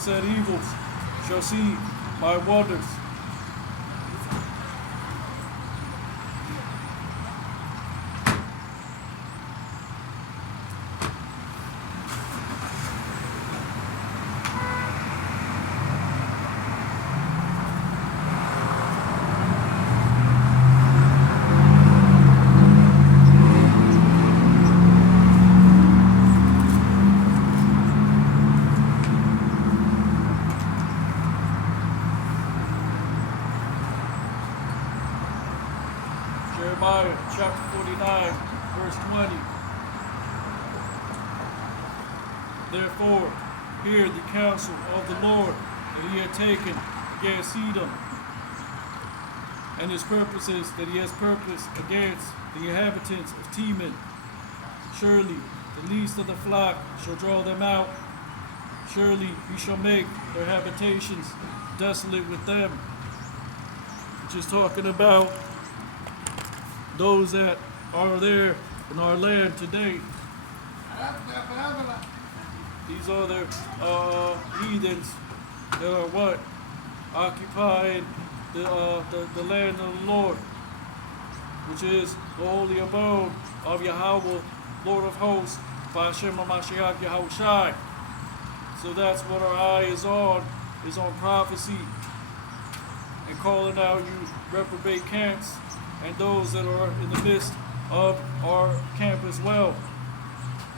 aforesaid evils shall see my wonders. Jeremiah chapter 49, verse 20. Therefore, hear the counsel of the Lord that he had taken against Edom, and his purposes that he has purposed against the inhabitants of Teman. Surely the least of the flock shall draw them out. Surely he shall make their habitations desolate with them. Which is talking about those that are there in our land today. These are the heathens that are what? Occupying the land of the Lord, which is the holy abode of Yahweh, Lord of hosts, by Hashem HaMashiach Yahushai. So that's what our eye is on prophecy and calling out you reprobate camps and those that are in the midst of our camp as well.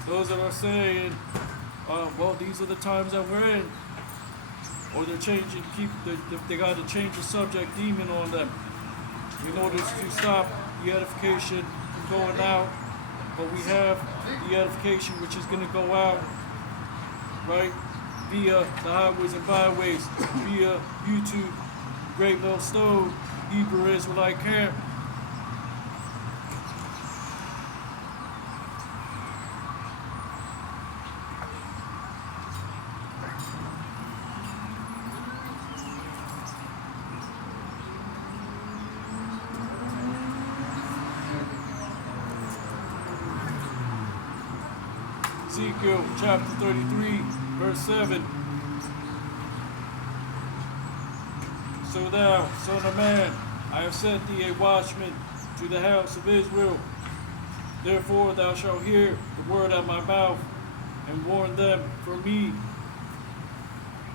Those that are saying, well, these are the times that we're in. Or they're changing, they got to change the subject demon on them in order to stop the edification from going out. But we have the edification which is going to go out, right, via the highways and byways, via YouTube, Great Millstone, Hebrew Israelite Camp. Ezekiel chapter 33, verse 7. So thou, son of man, I have sent thee a watchman to the house of Israel. Therefore thou shalt hear the word of my mouth, and warn them from me.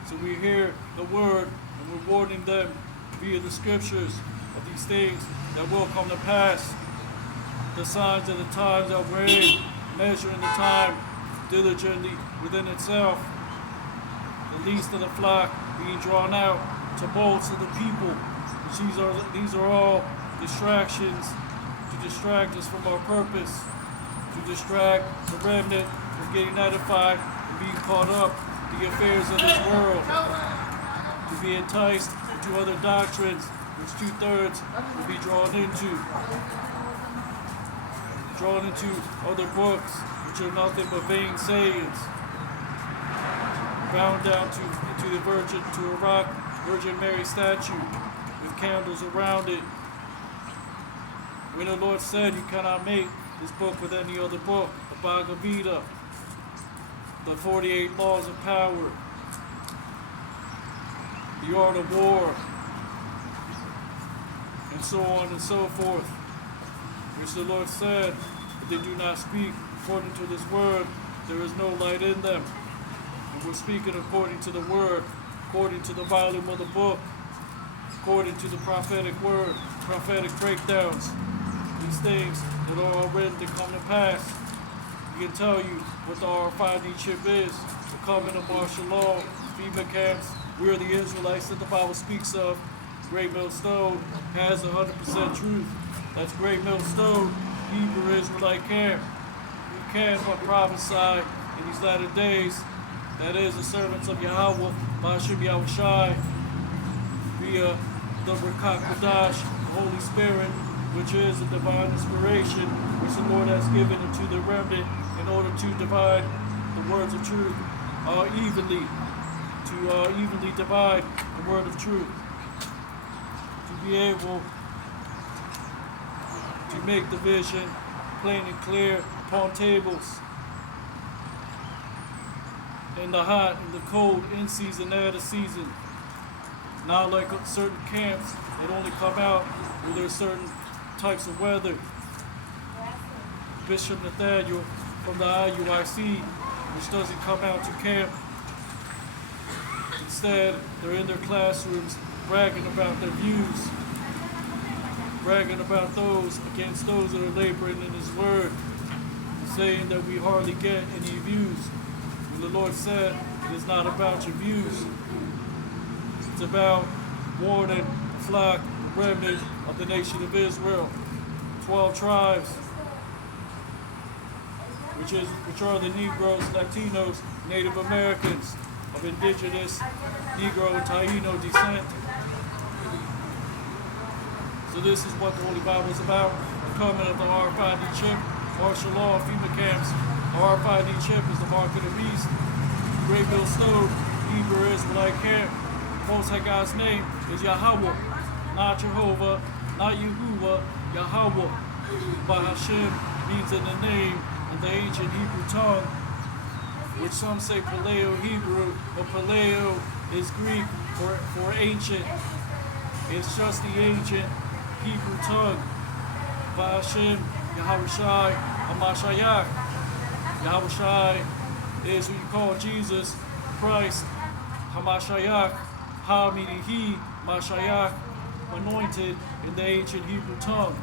So we hear the word, and we're warning them via the scriptures of these things that will come to pass. The signs of the times that we're in, measuring the time diligently within itself, the least of the flock being drawn out, tumults of the people. These are all distractions to distract us from our purpose, to distract the remnant from getting edified and being caught up in the affairs of this world, to be enticed into other doctrines, which 2/3 will be drawn into other books, which are nothing but vain sayings, bound down into a rock Virgin Mary statue with candles around it. When the Lord said you cannot make this book with any other book, the Bhagavad Gita, the 48 laws of power, the art of war, and so on and so forth, which the Lord said, if they do not speak according to this word, there is no light in them. And we're speaking according to the word, according to the volume of the book, according to the prophetic word, prophetic breakdowns, these things that are all written to come to pass. We can tell you what the RFID chip is, the coming of martial law, FEMA camps. We are the Israelites that the Bible speaks of. Great Millstone has 100% truth. That's Great Millstone, Hebrew Israelite camp. We can but prophesy in these latter days, that is, the servants of Yahweh, Hashem Yahushai, via the Rakak Kodash, the Holy Spirit, which is the divine inspiration which the Lord has given unto the remnant in order to divide the words of truth evenly, to evenly divide the word of truth, to be able to make the vision plain and clear upon tables. in the hot, in the cold, in season, out of season. Not like certain camps that only come out when there's certain types of weather. Bishop Nathaniel from the IUIC, which doesn't come out to camp. Instead, they're in their classrooms bragging about their views, bragging about those against those that are laboring in His Word, saying that we hardly get any views. And the Lord said, it is not about your views. It's about warning the flock, the remnant of the nation of Israel, 12 tribes, which are the Negroes, Latinos, Native Americans of indigenous Negro and Taino descent. So this is what the Holy Bible is about. The coming of the RFID chip, martial law, FEMA camps. The RFID chip is the mark of the beast. Great Bill Stove, Hebrew Israelite camp. Most High God's name is Yahweh, not Jehovah, not Yahuwah, Yahweh. But Hashem means in the name in the ancient Hebrew tongue, which some say Paleo-Hebrew, but Paleo is Greek for ancient. It's just the ancient Hebrew tongue. Hashem, Yahushai, Hamashiach. Yahushai is who you call Jesus, Christ, Hamashiach, Ha meaning He, Mashiach, anointed in the ancient Hebrew tongue.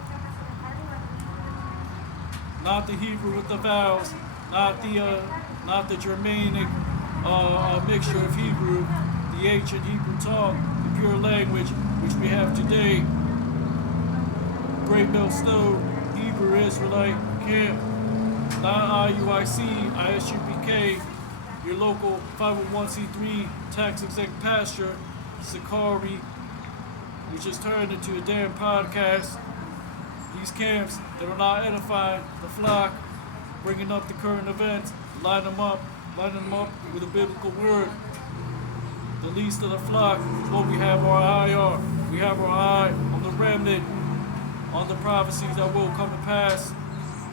Not the Hebrew with the vowels, not the Germanic mixture of Hebrew, the ancient Hebrew tongue, the pure language which we have today. Great Mill Stove, Hebrew Israelite camp, not IUIC, ISUPK, your local 501c3 tax-exempt pasture, Sakari, which has turned into a damn podcast. These camps that are not edifying the flock, bringing up the current events, lining them up with a biblical word. The least of the flock is what we have our eye on. We have our eye on the remnant, on the prophecies that will come to pass.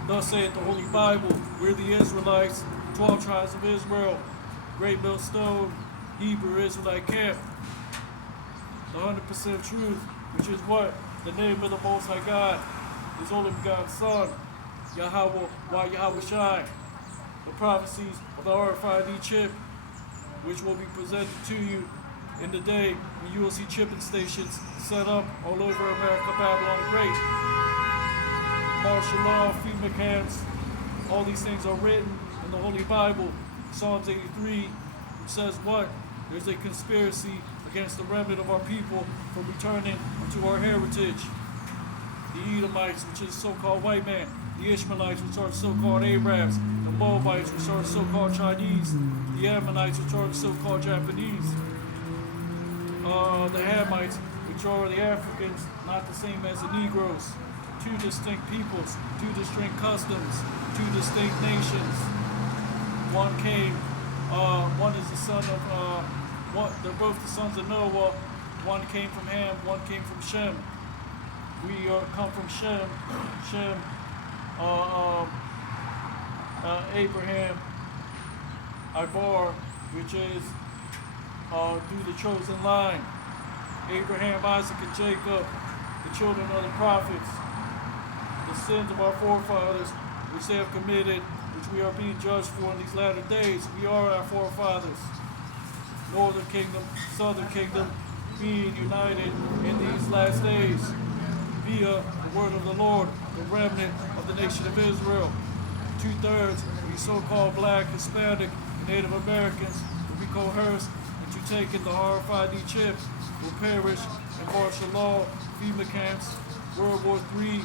Thus saith the Holy Bible, we're the Israelites, 12 tribes of Israel, Great Millstone, Hebrew Israelite camp. The 100% truth, which is what? The name of the Most High God, His only begotten Son, Yahweh, Yahushai. The prophecies of the RFID chip, which will be presented to you in the day when you will see chipping stations set up all over America, Babylon the Great. Martial law, FEMA camps, all these things are written in the Holy Bible. Psalms 83, which says what? There's a conspiracy against the remnant of our people from returning to our heritage. The Edomites, which is so-called white man, the Ishmaelites, which are so-called Arabs, the Moabites, which are so-called Chinese, the Ammonites, which are so-called Japanese, the Hamites, which are the Africans, not the same as the Negroes. Two distinct peoples, two distinct customs, two distinct nations. One is the son of, they're both the sons of Noah. One came from Ham, one came from Shem. We come from Shem, Abraham, Ibar, which is through the chosen line. Abraham, Isaac, and Jacob, the children of the prophets. The sins of our forefathers, which they have committed, which we are being judged for in these latter days. We are our forefathers. Northern kingdom, southern kingdom, being united in these last days via the word of the Lord, the remnant of the nation of Israel. 2/3 of the so-called black, Hispanic, Native Americans will be coerced into taking the RFID chip, will perish in martial law, FEMA camps, World War III,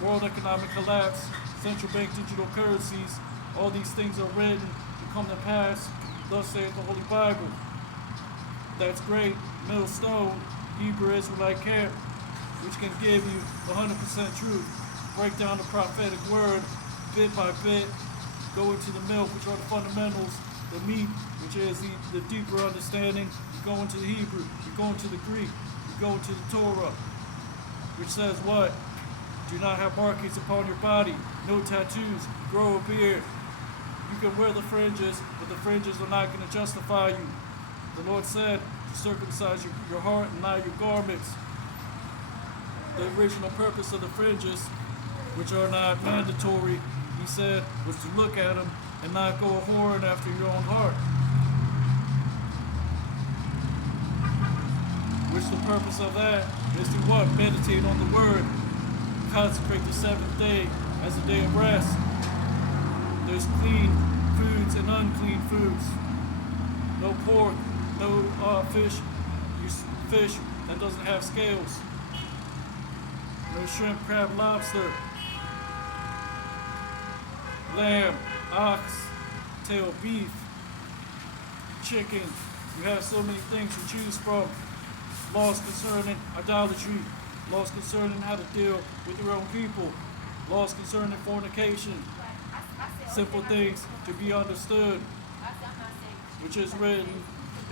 world economic collapse, central bank digital currencies. All these things are written to come to pass. Thus saith the Holy Bible. That's Great Millstone, Hebrew Israelite camp, which can give you the 100% truth. Break down the prophetic word bit by bit. Go into the milk, which are the fundamentals. The meat, which is the deeper understanding. You go into the Hebrew. You go into the Greek. You go into the Torah, which says what? Do not have markings upon your body. No tattoos. Grow a beard. You can wear the fringes, but the fringes are not going to justify you. The Lord said to circumcise your heart and not your garments. The original purpose of the fringes, which are not mandatory, he said, was to look at them and not go a whoring after your own heart. Which the purpose of that is to what? Meditate on the word. Consecrate the seventh day as a day of rest. There's clean foods and unclean foods. No pork, no fish that doesn't have scales. No shrimp, crab, lobster, lamb, ox, tail, beef, chicken. You have so many things to choose from. Laws concerning idolatry, laws concerning how to deal with your own people, laws concerning fornication, simple things to be understood, which is written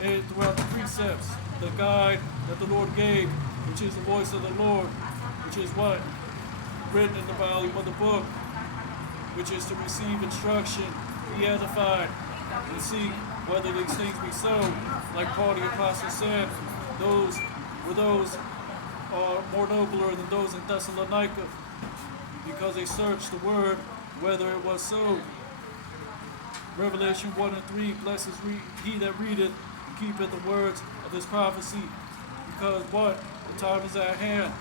throughout the precepts, the guide that the Lord gave, which is the voice of the Lord, which is what? Written in the volume of the book, which is to receive instruction, be edified, and see whether these things be so. Like Paul the Apostle said, those are more nobler than those in Thessalonica, because they searched the word whether it was so. Revelation 1 and 3, blessed is he that readeth and keepeth the words of this prophecy, because what? The time is at hand.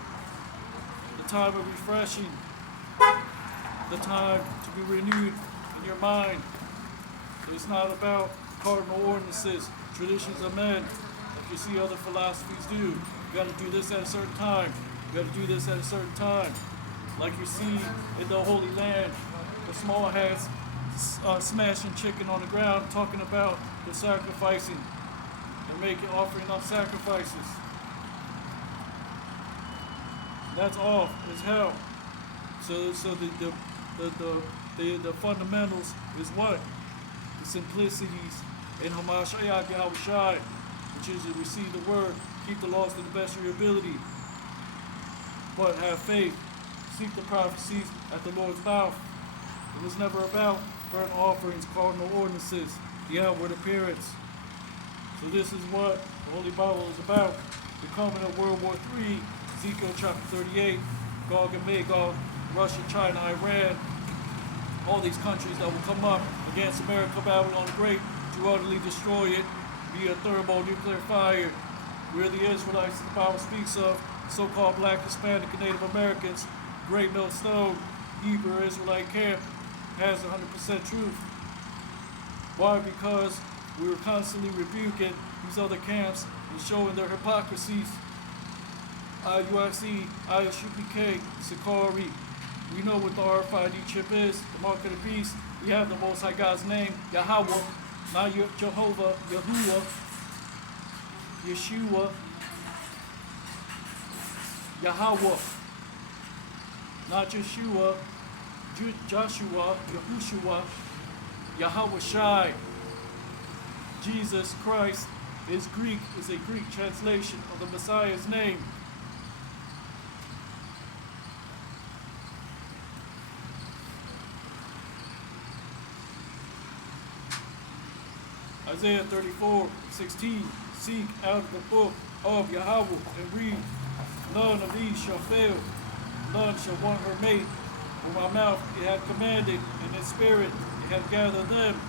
The time of refreshing. The time to be renewed in your mind. It's not about cardinal ordinances, traditions of men, like you see other philosophies do. You got to do this at a certain time. You got to do this at a certain time. Like you see in the Holy Land, the small hats smashing chicken on the ground, talking about the sacrificing. They're offering up sacrifices. That's off as hell. So the fundamentals is what? The simplicities in Hamashiach Yahushai, which is to receive the word, keep the laws to the best of your ability, but have faith, seek the prophecies at the Lord's mouth. It was never about burnt offerings, cardinal ordinances, the outward appearance. So this is what the Holy Bible is about. The coming of World War III, Ezekiel chapter 38, Gog and Magog, Russia, China, Iran, all these countries that will come up against America, Babylon the Great, to utterly destroy it via thermonuclear fire. We're the Israelites the Bible speaks of, so-called Black, Hispanic, and Native Americans. Great Millstone, Hebrew Israelite camp has 100% truth. Why? Because we were constantly rebuking these other camps and showing their hypocrisies. IUIC, ISUPK, Sakari. We know what the RFID chip is, the mark of the beast. We have the Most High God's name, Yahweh, not Jehovah, Yahuwah, Yeshua, Yahweh, not Yeshua, Joshua, Yahushua, Yahweh Shai. Jesus Christ is Greek, is a Greek translation of the Messiah's name. Isaiah 34:16, seek out of the book of Yahweh and read. None of these shall fail, none shall want her mate. For my mouth it hath commanded, and in spirit it hath gathered them.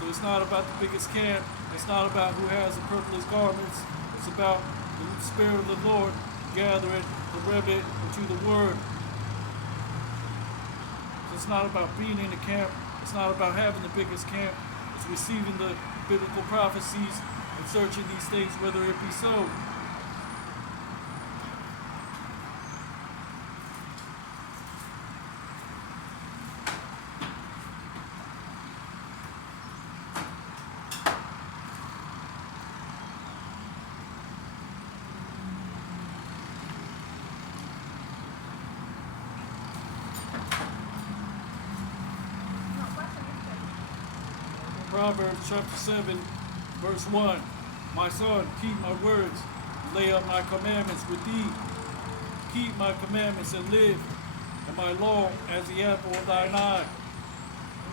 So it's not about the biggest camp, it's not about who has the purplest garments, it's about the Spirit of the Lord gathering the remnant into the Word. So it's not about being in the camp, it's not about having the biggest camp, it's receiving the biblical prophecies and searching these things whether it be so. Proverbs chapter 7, verse 1. My son, keep my words, lay up my commandments with thee. Keep my commandments and live, and my law as the apple of thine eye.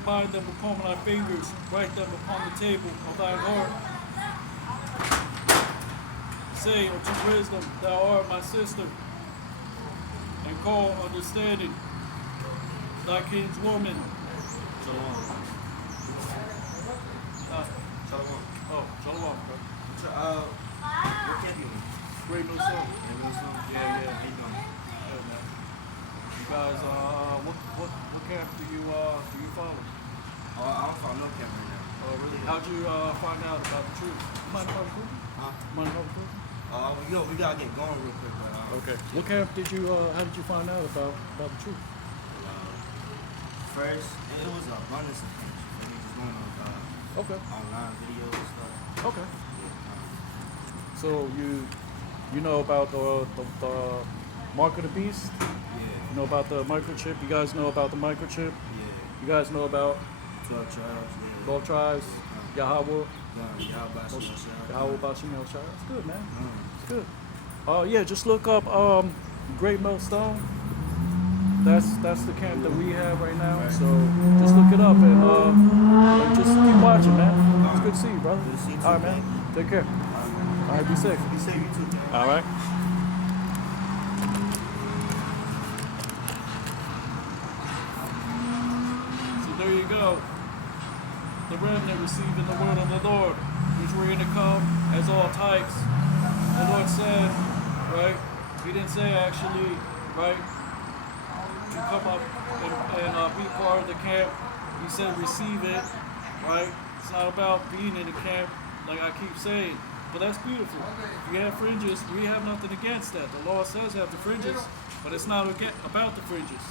bind them upon thy fingers, write them upon the table of thine heart. Say unto wisdom, thou art my sister, and call understanding thy kinswoman. Shalom. Shalom. Oh, shalom, bro. What camp you in? Great new song. Yeah. How you doing? Yeah, man. You guys, what camp do you follow? I don't follow no camp right now. Oh, really? How'd you find out about the truth? You mind if I recruit you? Huh? Mind if I recruit you? We gotta get going real quick, but Okay. What camp did you? How did you find out about the truth? first it was an abundance of things. Like just going on Okay. online videos and stuff. Okay. Yeah, So you know about the mark of the beast? yeah, You know about the microchip? You guys know about the microchip? yeah. You guys know about 12 tribes. Yeah. 12 tribes? Yahweh? Yahweh Yahweh. Bashim El Shai. That's good, man. Mm. It's good. Yeah, just look up Great Millstone. That's the camp that we have right now. Right. So just look it up and just keep watching, man. It's good to see you, brother. Good to see you too, All right, man. man. Take care. All right, be safe. Be safe, you too, man. All right. So there you go. The remnant receiving the word of the Lord, which were going to come as all types. The Lord said, right? He didn't say actually, right, to come up and be part of the camp. He said receive it, right? It's not about being in the camp, like I keep saying. But that's beautiful. If you have fringes, we have nothing against that. The law says have the fringes, but it's not about the fringes.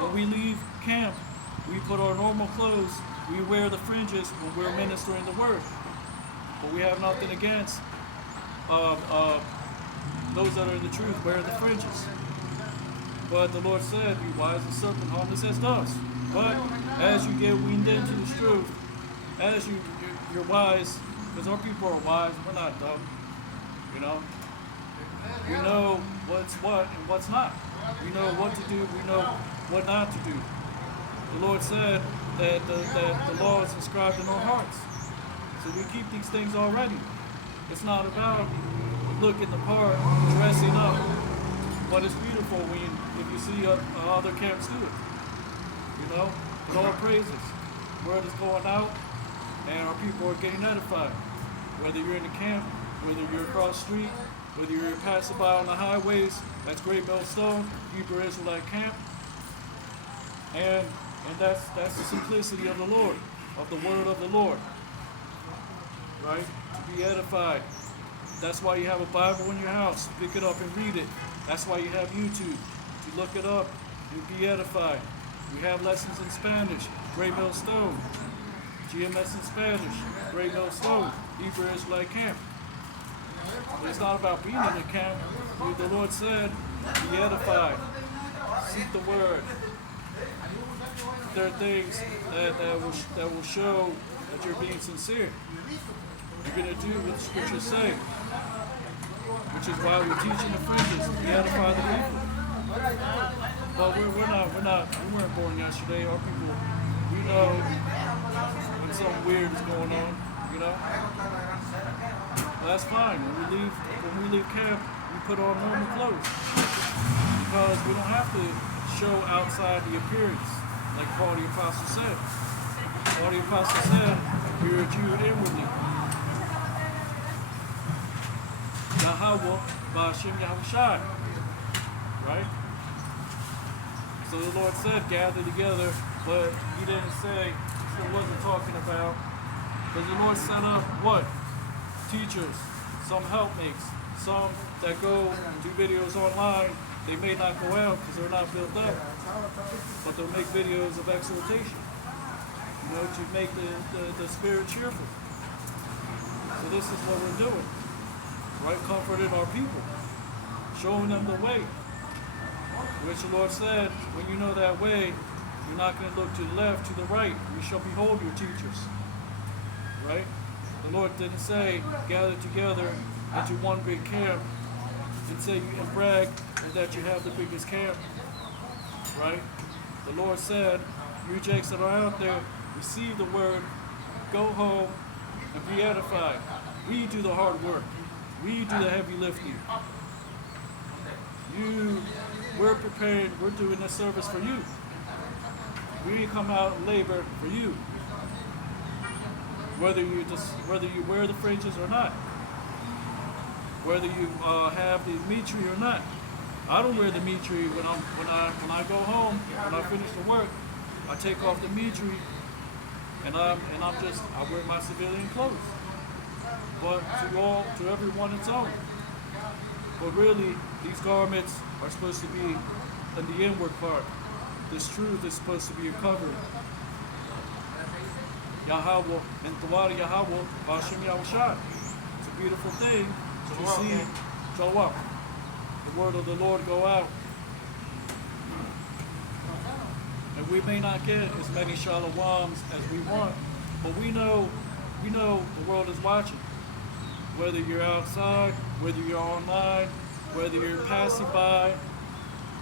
When we leave camp, we put our normal clothes, we wear the fringes when we're ministering the word. But we have nothing against those that are in the truth wearing the fringes. But the Lord said, be wise as serpent, harmless as doves. But as you get weaned into the truth, as you're wise, because our people are wise, we're not dumb, you know. We know what's what and what's not. We know what to do, we know what not to do. The Lord said that the law is inscribed in our hearts. So we keep these things already. It's not about looking the part, dressing up, but it's beautiful if you see other camps do it. You know, but all praises. Word is going out, and our people are getting edified. Whether you're in the camp, whether you're across the street, whether you're passing by on the highways, that's Great Millstone, Hebrew Israelite camp. And that's the simplicity of the Lord, of the word of the Lord. Right? To be edified. That's why you have a Bible in your house. Pick it up and read it. That's why you have YouTube. To look it up and be edified. We have lessons in Spanish, Great Millstone. GMS in Spanish, Great Millstone, Hebrew Israelite camp. But it's not about being in the camp. The Lord said, be edified. Seek the word. There are things that will show that you're being sincere. You're going to do what the scriptures say, which is why we're teaching the fringes to be edify the people. But we weren't born yesterday. Our people, we know when something weird is going on, you know. But that's fine. When we leave camp, we put on normal clothes because we don't have to show outside the appearance, like Paul the Apostle said. Paul the Apostle said, we are Jew inwardly. Yahweh Bashim Yahushai. Right? So the Lord said, gather together, but he didn't say, he wasn't talking about, but the Lord set up what? Teachers, some helpmates, some that go and do videos online. They may not go out because they're not built up, but they'll make videos of exhortation, you know, to make the spirit cheerful. So this is what we're doing, right? Comforting our people, showing them the way, which the Lord said, when you know that way, you're not going to look to the left, to the right. You shall behold your teachers, right? The Lord didn't say, gather together into one big camp and say and brag and that you have the biggest camp, right? The Lord said, You Jakes that are out there, receive the word, go home, and be edified. We do the hard work. We do the heavy lifting. We're prepared. We're doing this service for you. We come out and labor for you. Whether you wear the fringes or not, whether you have the mitri or not. I don't wear the mitri when I go home. When I finish the work, I take off the mitri, and I wear my civilian clothes. But to everyone its own. But really, these garments are supposed to be in the inward part. This truth is supposed to be a covering. Yahweh and Tawari Yahweh, Bashim Yahushai. It's a beautiful thing to see Shalom, the word of the Lord go out. And we may not get as many Shaloms as we want, but we know the world is watching. Whether you're outside, whether you're online, whether you're passing by,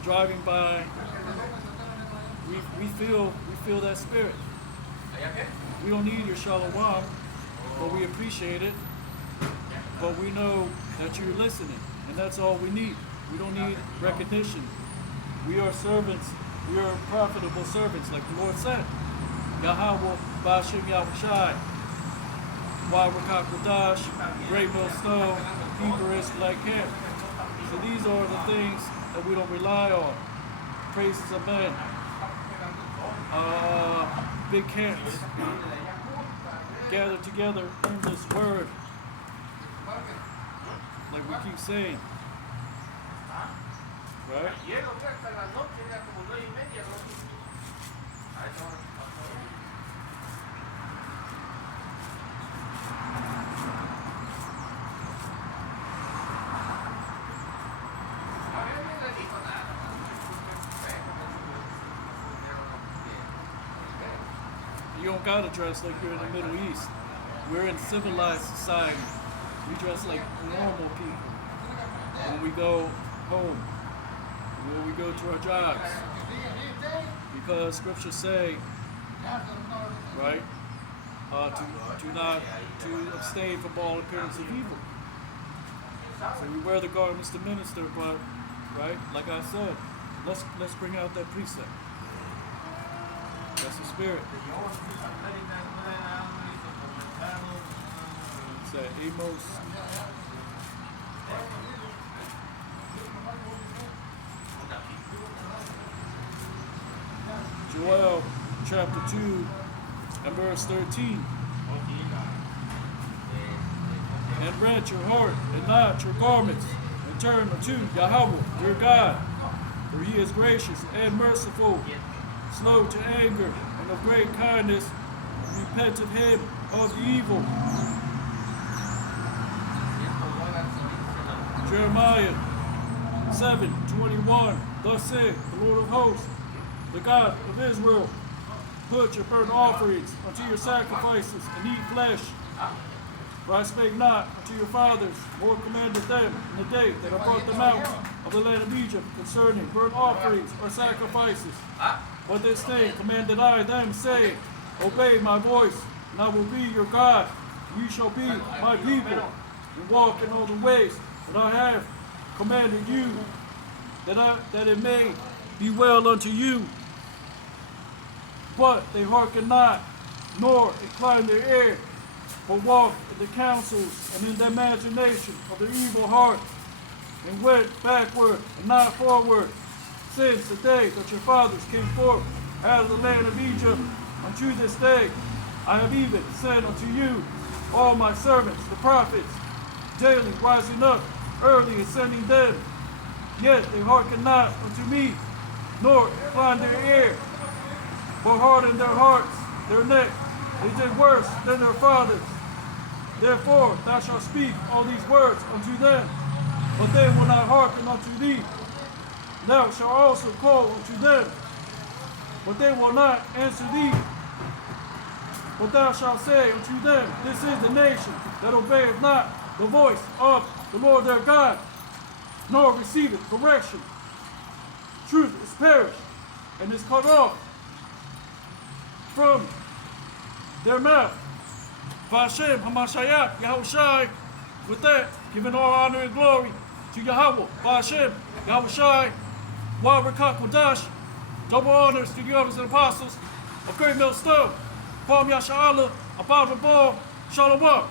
driving by, we feel that spirit. We don't need your shalom, but we appreciate it. But we know that you're listening, and that's all we need. We don't need recognition. We are servants. We are profitable servants, like the Lord said. Yahweh, Bashim Yahushai, Warakak Radash, Great Millstone, Hebrew Black Camp. So these are the things that we don't rely on. Praises of men. Big camps. Gathered together in this word. Like we keep saying. Right? You don't gotta dress like you're in the Middle East. We're in civilized society. We dress like normal people when we go home, when we go to our jobs. Because scriptures say, right, to abstain from all appearance of evil. So we wear the garments to minister, but right, like I said, let's bring out that precept. That's the spirit. It's that Amos. Joel chapter 2 and verse 13. And rent your heart and not your garments, and turn unto Yahweh your God, for he is gracious and merciful, slow to anger, and of great kindness. Repent of him of the evil. Jeremiah 7:21. Thus saith the Lord of hosts, the God of Israel, put your burnt offerings unto your sacrifices, and eat flesh. For I spake not unto your fathers, nor commanded them in the day that I brought them out of the land of Egypt concerning burnt offerings or sacrifices. But this thing commanded I them, saying, obey my voice, and I will be your God, and ye shall be my people, and walk in all the ways that I have commanded you, that it may be well unto you. But they hearken not, nor incline their ear, but walk in the counsels and in the imagination of their evil heart, and went backward and not forward, since the day that your fathers came forth out of the land of Egypt unto this day. I have even sent unto you all my servants, the prophets, daily rising up early and sending them. Yet they hearken not unto me, nor incline their ear, but harden their hearts, their neck. They did worse than their fathers. Therefore thou shalt speak all these words unto them, but they will not hearken unto thee. Thou shalt also call unto them, but they will not answer thee. But thou shalt say unto them, this is the nation that obeyeth not the voice of the Lord their God, nor receiveth correction. Truth is perished, and is cut off. from their mouth. Vashem Hamashiach Yahushai. With that, giving all honor and glory to Yahweh, Vashem Yahushai, Warakak Kodash. Double honors to the elders and apostles of Great Millstone. Palm Yasha'Allah, Abba Rabbar, Shalom.